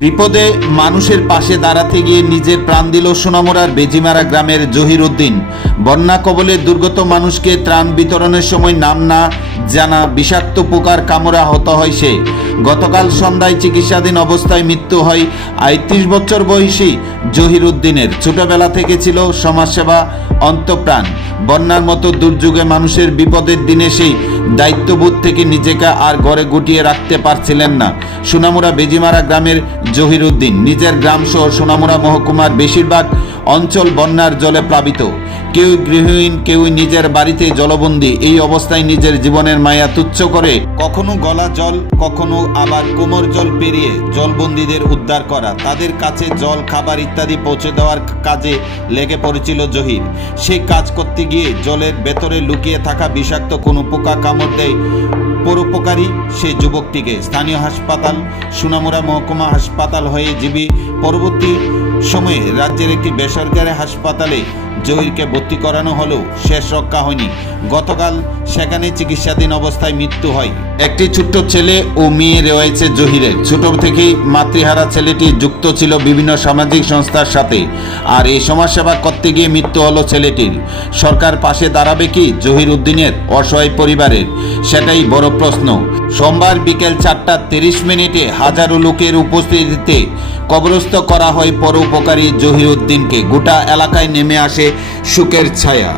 বিপদে মানুষের পাশে দাঁড়াতে গিয়ে নিজের প্রাণ দিল সোনামুড়ার বেজিমারা গ্রামের জহির উদ্দিন। বন্যা কবলে দুর্গত মানুষকে ত্রাণ বিতরণের সময় নাম না জানা বিষাক্ত পোকার কামড়ে আহত হয় সে। গতকাল সন্ধ্যায় চিকিৎসাধীন অবস্থায় মৃত্যু হয় ৩৮ বছর বয়সী জহির উদ্দিনের। ছোটবেলা থেকে ছিল সমাজসেবা অন্তঃপ্রাণ। বন্যার মতো দুর্যোগে মানুষের বিপদের দিনে সেই দায়িত্ববোধ থেকে নিজেকে আর ঘরে গুটিয়ে রাখতে পারছিলেন না সোনামুড়া বেজিমারা গ্রামের জহির উদ্দিন। নিজের গ্রাম সহ সোনামুড়া মহকুমার বেশিরভাগ অঞ্চল বন্যার জলে প্লাবিত। কেউ গৃহহীন, কেউ নিজের বাড়িতে জলবন্দী। এই অবস্থায় নিজের জীবনের মায়া তুচ্ছ করে কখনো গলা জল, কখনো আবার কোমর জল পেরিয়ে জলবন্দীদের উদ্ধার করা, তাদের কাছে জল, খাবার ইত্যাদি পৌঁছে দেওয়ার কাজে লেগে পড়েছিল জহির। সেই কাজ করতে গিয়ে জলের ভেতরে লুকিয়ে থাকা বিষাক্ত কোনো পোকা কামড় দেয় পরোপকারী সেই যুবকটিকে। স্থানীয় হাসপাতাল সোনামুড়া মহকুমা হাসপাতাল হয়ে জীবী পরবর্তী সময়ে রাজ্যের একটি বেসরকারি হাসপাতালে জহিরকে ভর্তি করানো হলেও শেষ রক্ষা হয়নি। গতকাল সেখানে চিকিৎসাধীন অবস্থায় মৃত্যু হয়। একটি ছোট্ট ছেলে ও মেয়ে রয়েছে জহিরের। ছোট থেকেই মাতৃহারা ছেলেটি যুক্ত ছিল বিভিন্ন সামাজিক সংস্থার সাথে, আর এই সমাজসেবা করতে গিয়ে মৃত্যু হলো ছেলেটির। সরকার পাশে দাঁড়াবে কি জহির উদ্দিনের অসহায় পরিবারের? সেটাই বড় প্রশ্ন। সোমবার বিকেল 4:30 হাজারো লোকের উপস্থিতিতে কবরস্থ করা হয় পরোপকারী জহির উদ্দিনকে। গোটা এলাকায় নেমে আসে শোকের ছায়া।